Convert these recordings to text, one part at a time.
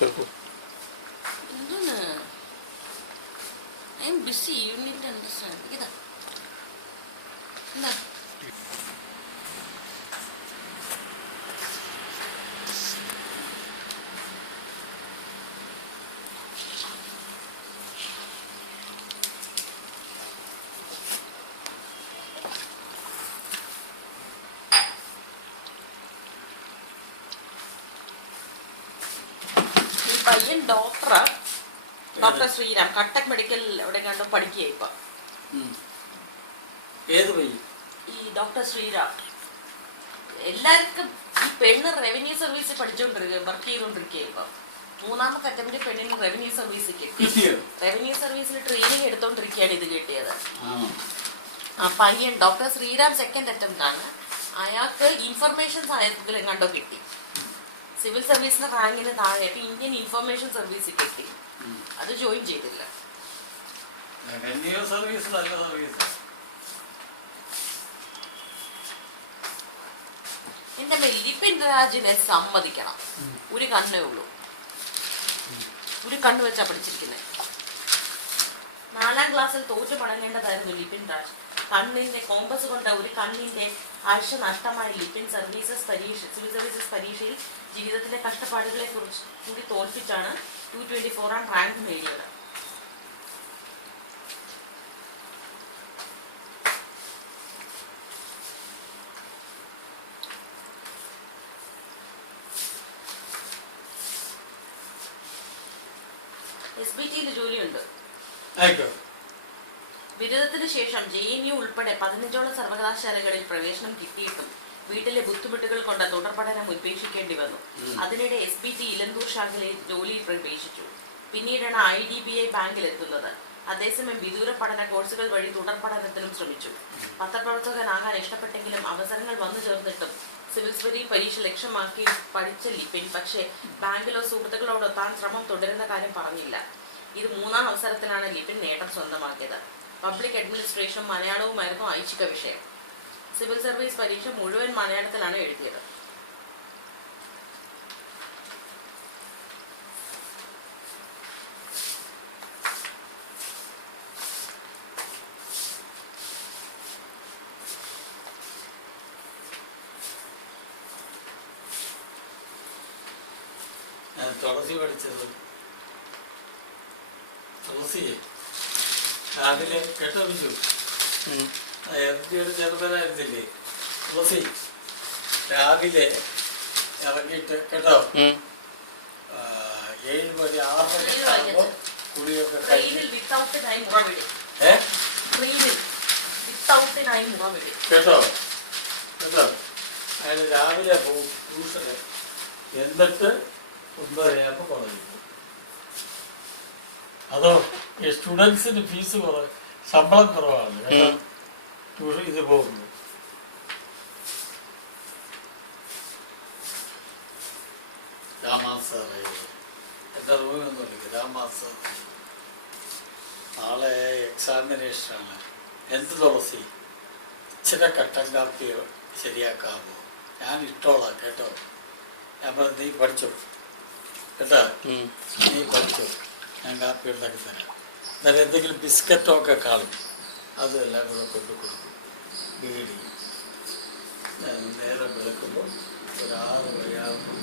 I'm busy, you need to understand. No. പയ്യൻ doctor Shriram Cuttack medical എവിടെ കണ്ടോ പഠിക്കുക ഈ ഡോക്ടർ ശ്രീരാം എല്ലാവർക്കും ഈ പെണ്ണ് റവന്യൂ സർവീസ് പഠിച്ചുകൊണ്ടിരിക്കുക വർക്ക് ചെയ്തുകൊണ്ടിരിക്കുക ഇപ്പൊ മൂന്നാമത്തെ അറ്റംപ്റ്റ് പെണ്ണിന് റവന്യൂ സർവീസ് കിട്ടി റവന്യൂ സർവീസിൽ ട്രെയിനിങ് എടുത്തോണ്ടിരിക്കുകയാണ് ഇത് കിട്ടിയത് ആ പയ്യൻ ഡോക്ടർ ശ്രീരാം സെക്കൻഡ് അറ്റംപ്റ്റ് ആണ് അയാൾക്ക് ഇൻഫർമേഷൻ സാഹിത്യത്തിൽ കണ്ടോ കിട്ടി സിവിൽ സർവീസിന്റെ റാങ്കിന് താഴെയായിട്ട് ഇന്ത്യൻ ഇൻഫർമേഷൻ സർവീസ് കിട്ടി അത് ജോയിൻ ചെയ്തില്ല എന്റെ ലിപിൻ രാജിനെ സമ്മതിക്കണം ഒരു കണ്ണേ ഉള്ളൂ ഒരു കണ്ണ് വെച്ചാ പഠിച്ചിരിക്കുന്നത് 4ാം ക്ലാസ്സിൽ തോറ്റു പടങ്ങേണ്ടതായിരുന്നു ലിപിൻ രാജ് കണ്ണിന്റെ കോമ്പസ് കൊണ്ട് ഒരു കണ്ണിന്റെ ആഴ്ച നഷ്ടമായ ലിപിൻ സിവിൽ സർവീസസ് പരീക്ഷയിൽ ജീവിതത്തിലെ കഷ്ടപ്പാടുകളെ കുറിച്ച് കൂടി തോൽപ്പിച്ചാണ് 224ാം റാങ്ക് നേടിയത് SBTയിൽ ജോലിയുണ്ട് ബിരുദത്തിന് ശേഷം JNU ഉൾപ്പെടെ 15ഓളം സർവകലാശാലകളിൽ പ്രവേശനം കിട്ടിയിട്ടും വീട്ടിലെ ബുദ്ധിമുട്ടുകൾ കൊണ്ട് തുടർ പഠനം ഉപേക്ഷിക്കേണ്ടി വന്നു അതിനിടെ SBT ഇലന്തൂർ ശാഖയിൽ ജോലിയിൽ പ്രവേശിച്ചു പിന്നീടാണ് IDBI ബാങ്കിൽ എത്തുന്നത് അതേസമയം വിദൂര പഠന കോഴ്സുകൾ വഴി തുടർ പഠനത്തിനും ശ്രമിച്ചു പത്രപ്രവർത്തകനാകാൻ ഇഷ്ടപ്പെട്ടെങ്കിലും അവസരങ്ങൾ വന്നു ചേർന്നിട്ടും സിവിൽ പരീക്ഷ ലക്ഷ്യമാക്കി പഠിച്ച ലിപിൻ പക്ഷേ ബാങ്കിലോ സുഹൃത്തുക്കളോടോ താൻ ശ്രമം തുടരുന്ന കാര്യം പറഞ്ഞില്ല ഇത് 3ാം അവസരത്തിലാണ് ലിപിൻ നേട്ടം സ്വന്തമാക്കിയത് പബ്ലിക് അഡ്മിനിസ്ട്രേഷൻ മലയാളവുമായിരുന്നു ഐച്ഛിക വിഷയം സിവിൽ സർവീസ് പരീക്ഷ മുഴുവൻ മലയാളത്തിലാണ് എഴുതിയത് തുളസി പഠിച്ചത് തുളസി രാവിലെ കേട്ടോ വിളിച്ചു ചെറുതനായിരുന്നില്ലേ തുളസി രാവിലെ ഇറങ്ങിയിട്ട് കേട്ടോ 7 മണി 6 കുളിയൊക്കെ കേട്ടോ കേട്ടോ അതിന് രാവിലെ പോകും ട്യൂഷന് എന്നിട്ട് 9:30 കോളേജിൽ അതോ ഈ സ്റ്റുഡൻസിന് ഫീസ് ശമ്പളം കുറവാണ് കേട്ടോ ട്യൂഷൻ ഇത് പോകുന്നു രാമാൻ സാറേ എൻ്റെ റൂമൊന്നും വിളിക്കും രാമാൻ സാർ നാളെ എക്സാമിനേഷനാണ് എന്ത് തുളസി ഇച്ചിരി കട്ടൻ കാപ്പി ശരിയാക്കാമോ ഞാൻ ഇട്ടോളാം കേട്ടോ ഞാൻ പറഞ്ഞു നീ പഠിച്ചോ കേട്ടോ നീ പഠിച്ചോ ഞാൻ കാപ്പി ഉണ്ടാക്കി തരാം എന്നാലും എന്തെങ്കിലും ബിസ്ക്കറ്റോ ഒക്കെ കാണും അതെല്ലാം കൂടെ കൊണ്ടു കൊടുക്കും ബീഡി നേരം വിളക്കുമ്പോൾ ഒരു 6 മണിയാകുമ്പോൾ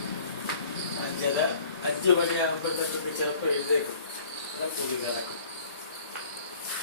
5:30 5 മണിയാകുമ്പോഴത്തേക്കൊക്കെ ചിലപ്പോൾ എഴുതേക്കും കുളി കിടക്കും